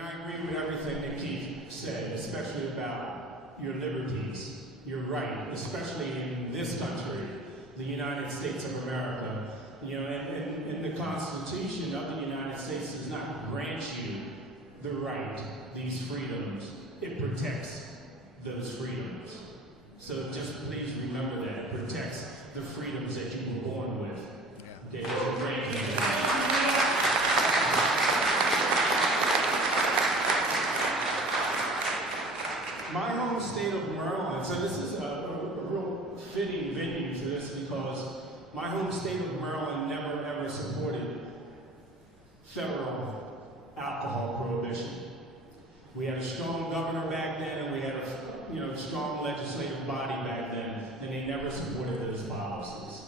And I agree with everything that Keith said, especially about your liberties, your right, especially in this country, the United States of America. You know, and the Constitution of the United States does not grant you the right, these freedoms. It protects those freedoms. So just please remember that. It protects the freedoms that you were born with. Okay, my home state of Maryland, so this is a real fitting venue for this because my home state of Maryland never ever supported federal alcohol prohibition. We had a strong governor back then, and we had a strong legislative body back then, and they never supported those policies.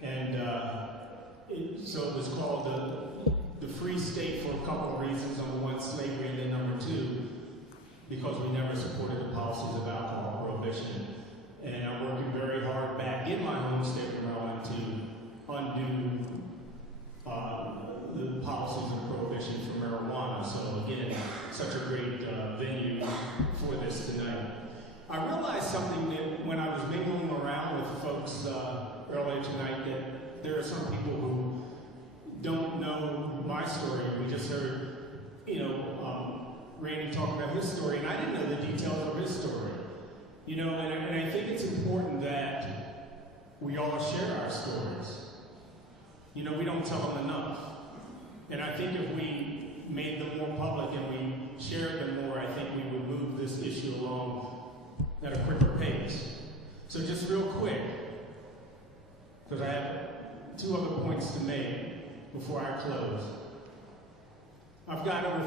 And so it was called the free state for a couple of reasons. Number one, slavery, and then number two, because we never supported the policies of alcohol prohibition. And I'm working very hard back in my home state of Maryland to undo the policies of prohibition for marijuana. So again, such a great venue for this tonight. I realized something that when I was mingling around with folks earlier tonight, that there are some people who don't know my story. We just heard, Randy talk about his story, and I didn't know the details of his story. And I think it's important that we all share our stories. We don't tell them enough. And I think if we made them more public and we shared them more, I think we would move this issue along at a quicker pace. So just real quick, because I have two other points to make before I close. I've got over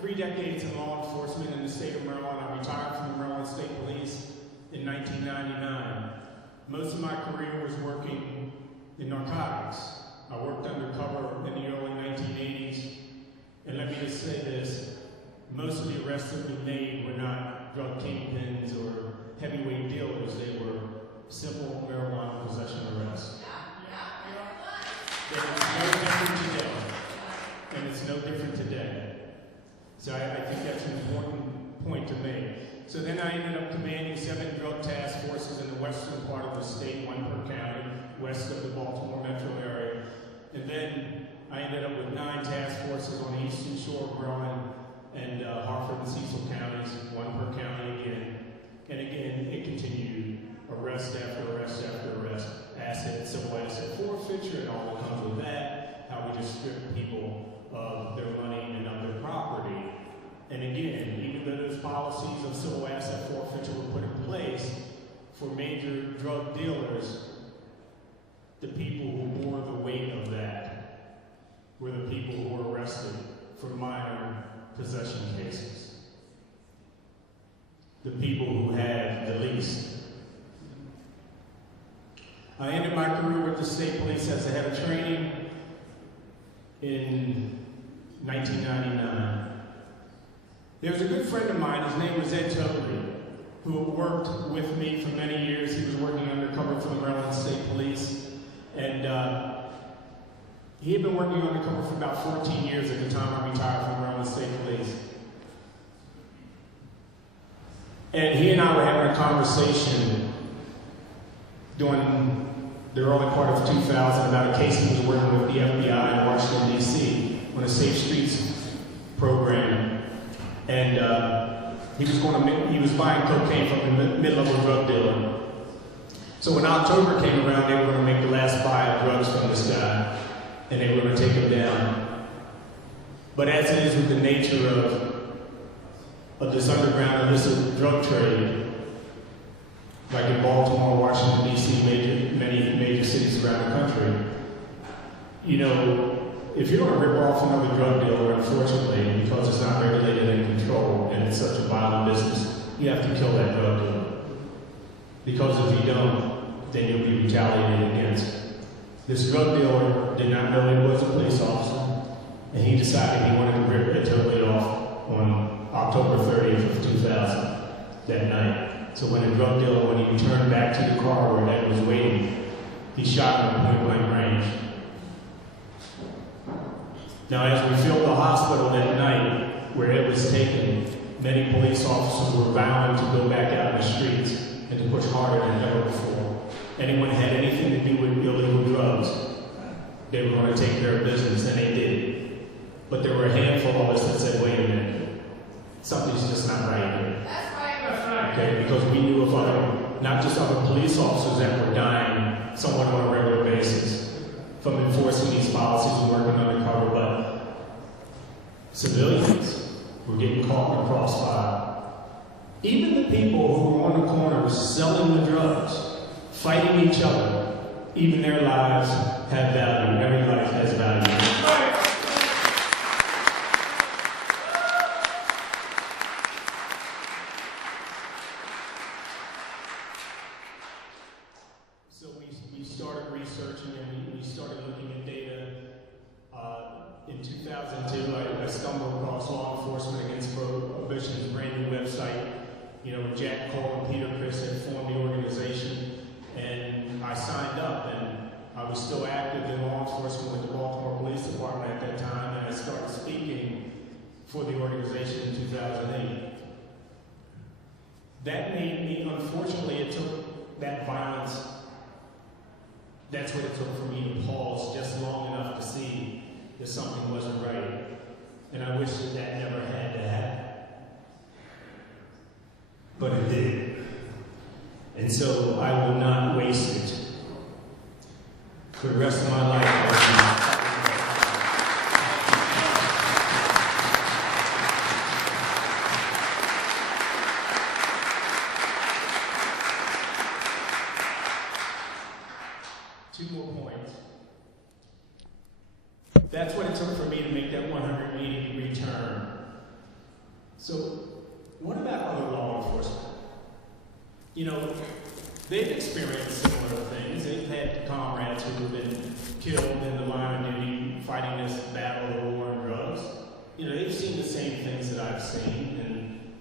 three decades in law enforcement in the state of Maryland. I retired from the Maryland State Police in 1999. Most of my career was working in narcotics. I worked undercover in the early 1980s. And let me just say this, most of the arrests that we made were not drug kingpins or heavyweight dealers. They were simple marijuana possession arrests. It's no different today. And it's no different today. So I think that's an important point to make. So then I ended up commanding 7 drug task forces in the western part of the state, 1 per county, west of the Baltimore metro area. And then I ended up with 9 task forces on the eastern shore of Maryland and Hartford and Cecil counties, 1 per county again. And again, it continued, arrest after arrest after arrest, asset, civil asset forfeiture, and all that comes with that, how we just strip people of their money and of their property. And again, even though those policies of civil asset forfeiture were put in place for major drug dealers, the people who bore the weight of that were the people who were arrested for minor possession cases. The people who had the least. I ended my career with the state police as the head of training in 1999. There was a good friend of mine, his name was Ed Toby, who worked with me for many years. He was working undercover for the Maryland State Police. And he had been working undercover for about 14 years at the time I retired from the Maryland State Police. And he and I were having a conversation during the early part of 2000 about a case he was working with the FBI in Washington, D.C. on a Safe Streets program. And he was buying cocaine from a mid-level drug dealer. So when October came around, they were going to make the last buy of drugs from this guy, and they were going to take him down. But as it is with the nature of this underground illicit drug trade, like in Baltimore, Washington, D.C., many major cities around the country, if you're going to rip off another drug dealer, unfortunately, because it's not regulated and controlled, and it's such a violent business, you have to kill that drug dealer. Because if you don't, then you'll be retaliated against. This drug dealer did not know he was a police officer, and he decided he wanted to rip Ed Toby off on October 30th of 2000, that night. So when the drug dealer, when he returned back to the car where Ed was waiting, he shot him at point-blank range. Now, as we filled the hospital that night, where Ed was taken, many police officers were vowing to go back out in the streets and to push harder than ever before. Anyone who had anything to do with illegal drugs, they were going to take care of business, and they did. But there were a handful of us that said, wait a minute, something's just not right here. That's right. Okay, because we knew of other, not just other police officers that were dying somewhat on a regular basis from enforcing these policies and working undercover, but civilians were getting caught in the crossfire. Even the people who were on the corners selling the drugs, fighting each other, even their lives have value. Every life has value. So we started researching and we started looking at data. In 2002, I stumbled across Law Enforcement Against Prohibition's brand new website. You know, Jack Cole and Peter Chris had formed the organization, and I signed up, and I was still active in law enforcement with the Baltimore Police Department at that time, and I started speaking for the organization in 2008. That made me, unfortunately, it took that violence, that's what it took for me to pause just long enough to see that something wasn't right. And I wish that that never had to happen. But it did. And so I will not waste it. For the rest of my life, I will Two more points. That's what it took for me to make that 180 return. So, what about other law enforcement? You know, they've experienced similar things. They've had comrades who have been killed in the line of duty fighting this battle of war on drugs. You know, they've seen the same things that I've seen. And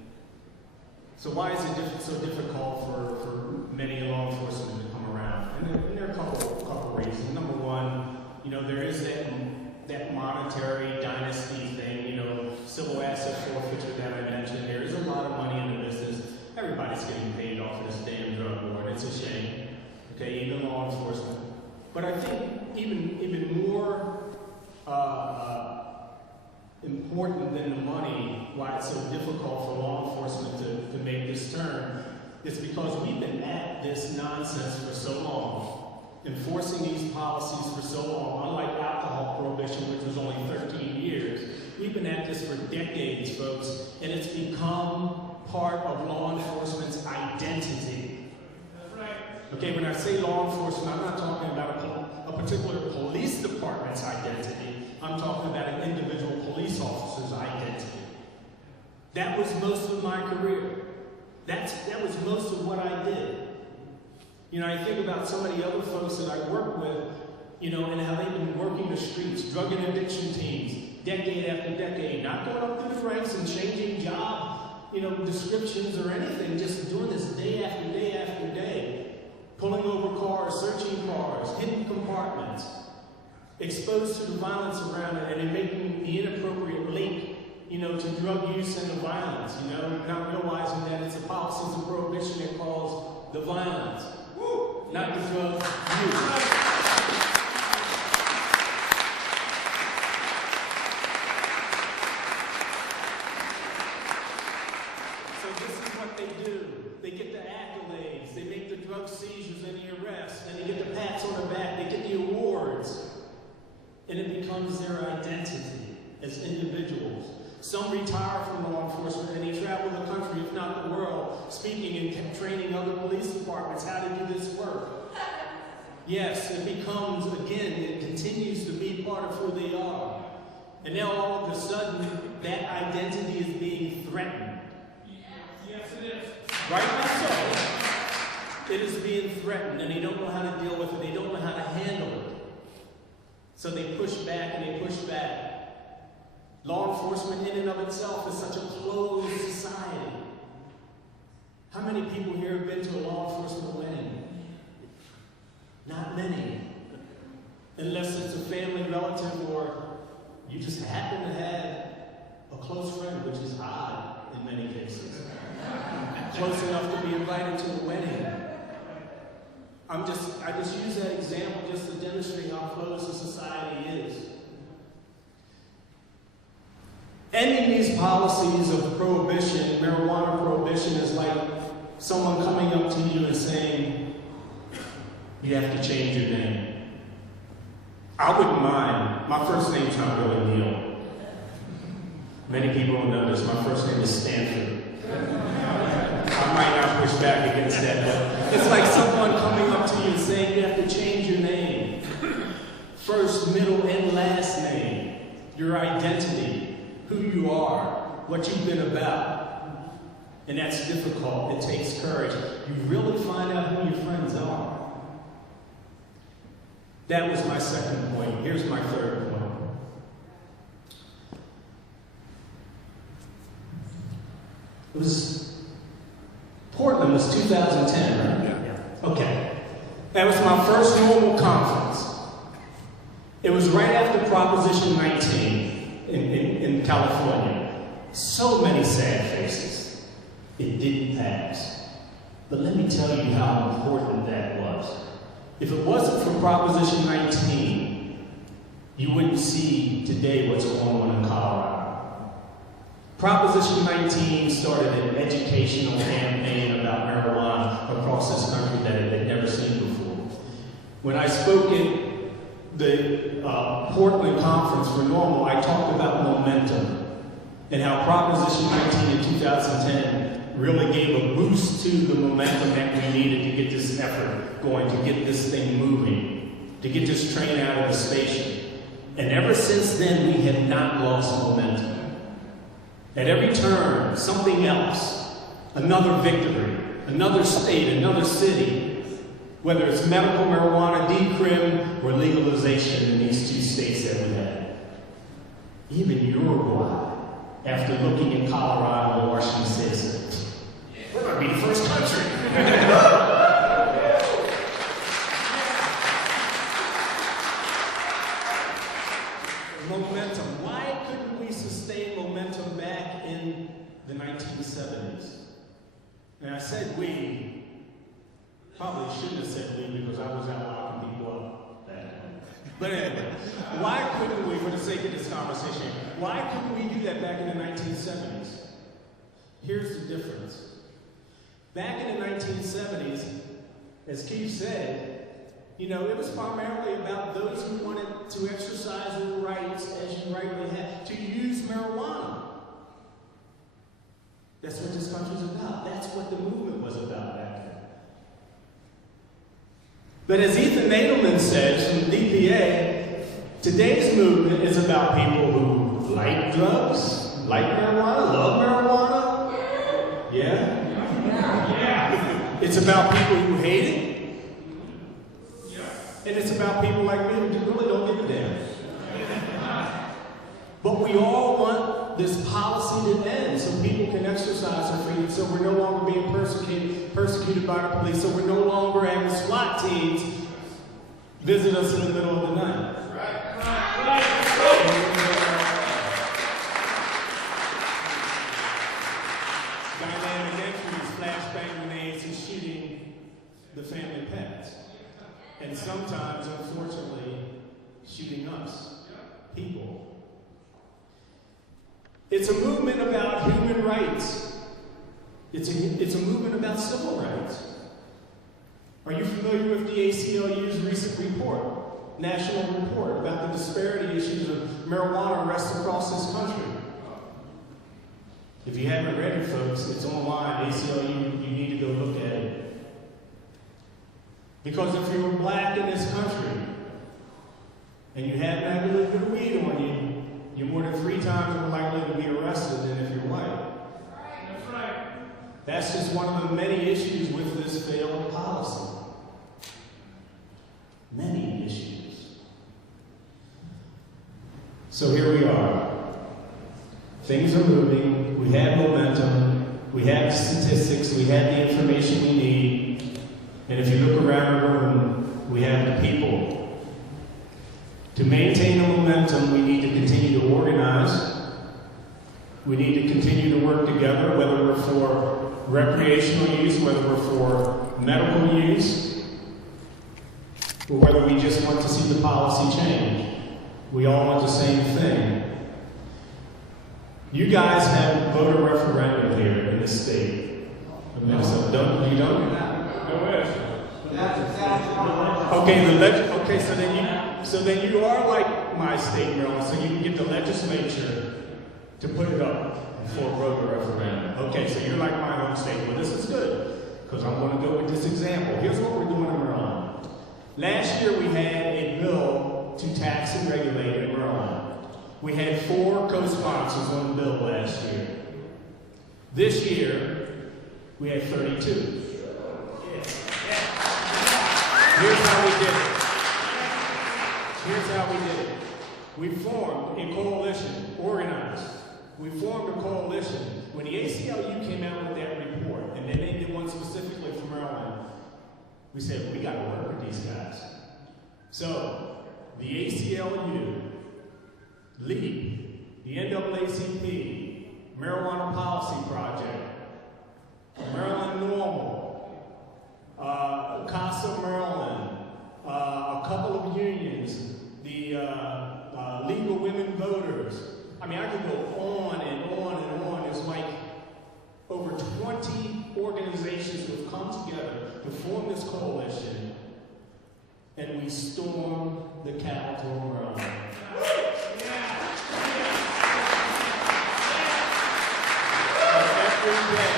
so why is it so difficult for many law enforcement to come around? And there are a couple reasons. Number one, you know, there is that monetary dynasty thing, you know, civil asset forfeiture that I mentioned. There is a lot of money in the business. Everybody's getting paid off of this damn drug war, and it's a shame. Okay, even law enforcement. But I think even more important than the money, why it's so difficult for law enforcement to make this turn, is because we've been at this nonsense for so long. Enforcing these policies for so long, unlike alcohol prohibition, which was only 13 years, we've been at this for decades, folks, and it's become part of law enforcement's identity. Okay, when I say law enforcement, I'm not talking about a particular police department's identity. I'm talking about an individual police officer's identity. That was most of my career. That was most of what I did. You know, I think about some of the other folks that I work with, you know, and how they've been working the streets, drug and addiction teams, decade after decade, not going up through the ranks and changing job, you know, descriptions or anything, just doing this day after day after day, pulling over cars, searching cars, hidden compartments, exposed to the violence around it, and then making the inappropriate link, you know, to drug use and the violence, you know, not realizing that it's the policies of prohibition that cause the violence. Not the drug use. So this is what they do. They get the accolades, they make the drug seizures and the arrests, and they get the pats on the back, they get the awards. And it becomes their identity as individuals. Some retire from law enforcement and they travel the country, if not the world, speaking and training other police departments how to do this work. Yes, it becomes, again, it continues to be part of who they are. And now all of a sudden, that identity is being threatened. Yes, it is. Rightly so. It is being threatened, and they don't know how to deal with it. They don't know how to handle it. So they push back and they push back. Law enforcement in and of itself is such a closed society. How many people here have been to a law enforcement wedding? Not many. Unless it's a family relative or you just happen to have a close friend with which is odd in many cases. Close enough to be invited to a wedding. I just use that example just to demonstrate how close the society is. Ending these policies of prohibition, marijuana prohibition, is like someone coming up to you and saying, you have to change your name. I wouldn't mind. My first name's not really Neill. Many people don't know this. My first name is Stanford. I might not push back against that, but it's like someone coming up to you and saying you have to change your name. First, middle, and last name. Your identity. Who you are. What you've been about. And that's difficult. It takes courage. You really find out who your friends are. That was my second point. Here's my third point. Portland was 2010, right? Yeah. Okay. That was my first normal conference. It was right after Prohibition 19 in California. So many sad faces. It didn't pass. But let me tell you how important that was. If it wasn't for Prohibition 19, you wouldn't see today what's going on in Colorado. Prohibition 19 started an educational campaign about marijuana across this country that it had never seen before. When I spoke at the Portland conference for Normal, I talked about momentum and how Prohibition 19 in 2010 really gave a boost to the momentum that we needed to get this effort going, to get this thing moving, to get this train out of the station. And ever since then, we have not lost momentum. At every turn, something else, another victory, another state, another city, whether it's medical marijuana, decrim, or legalization in these two states that we had. Even Uruguay, after looking at Colorado and Washington State, said, we're going to be the first country. Momentum. Why couldn't we sustain momentum back in the 1970s? And I said we. Probably shouldn't have said we because I was out locking people up back then. But anyway, why couldn't we, for the sake of this conversation, why couldn't we do that back in the 1970s? Here's the difference. Back in the 1970s, as Keith said, you know, it was primarily about those who wanted to exercise their rights, as you rightly had, to use marijuana. That's what this country's about. That's what the movement was about back then. But as Ethan Nadelman says from DPA, today's movement is about people who like drugs, like marijuana, love marijuana. Yeah? Yeah. It's about people who hate it. And it's about people like me who really don't give a damn. But we all want this policy to end so people can exercise their freedom, so we're no longer being persecuted by the police, so we're no longer having SWAT teams visit us in the middle of the night. Dynamic entries, flashbang grenades, and shooting the family pets. And sometimes, unfortunately, shooting us, people. It's a movement about human rights. It's a movement about civil rights. Are you familiar with the ACLU's recent report, national report, about the disparity issues of marijuana arrests across this country? If you haven't read it, folks, it's online. ACLU, you need to go look at it. Because if you were black in this country, and you happen to have a little bit of weed on you, you're more than 3 times more likely to be arrested than if you're white. That's right. That's just one of the many issues with this failed policy. Many issues. So here we are. Things are moving. We have momentum. We have statistics. We have the information we need. And if you look around the room, we have the people. To maintain the momentum, we need to continue to organize. We need to continue to work together, whether we're for recreational use, whether we're for medical use, or whether we just want to see the policy change. We all want the same thing. You guys have voter referendum here in the state of Minnesota. Don't you? Don't? Okay, so then you are like my state, Maryland, so you can get the legislature to put it up for a voter referendum. Okay, so you're like my home state. Well, this is good, because I'm going to go with this example. Here's what we're doing in Maryland. Last year we had a bill to tax and regulate in Maryland. We had 4 co-sponsors on the bill last year. This year, we had 32. Here's how we did it. We formed a coalition, organized. We formed a coalition. When the ACLU came out with that report, and then they did one specifically for Maryland, we said, we got to work with these guys. So, the ACLU, LEAP, the NAACP, Marijuana Policy Project, Maryland Normal, CASA Maryland, a couple of unions, the Legal Women Voters. I mean, I could go on and on and on. There's like over 20 organizations who have come together to form this coalition, and we stormed the Capitol of Maryland. Every day,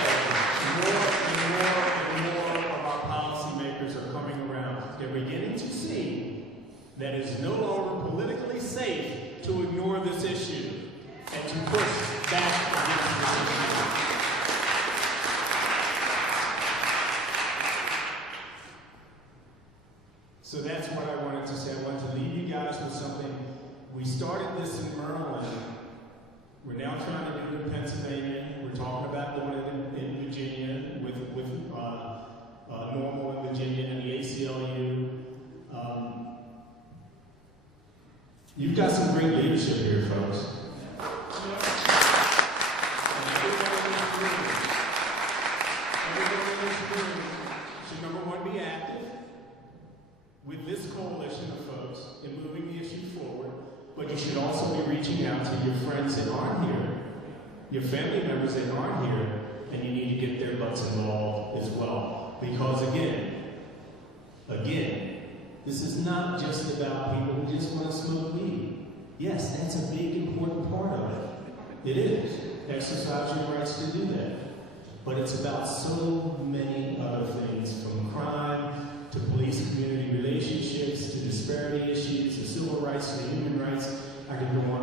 more of our policymakers are coming around. They're beginning to see that it's no longer politically safe to ignore this issue and to push back against this issue. So that's what I wanted to say. I wanted to leave you guys with something. We started this in Maryland. We're now trying to do it in Pennsylvania. We're talking about doing it in Virginia with Normal in Virginia and the ACLU. You've got some great leadership here, folks. Everyone should, number one, be active with this coalition of folks in moving the issue forward, but you should also be reaching out to your friends that aren't here, your family members that aren't here, and you need to get their butts involved as well. Because again, this is not just about people who just want to smoke weed. Yes, that's a big, important part of it. It is. Exercise your rights to do that. But it's about so many other things, from crime to police-community relationships, to disparity issues, to civil rights, to human rights. I could go on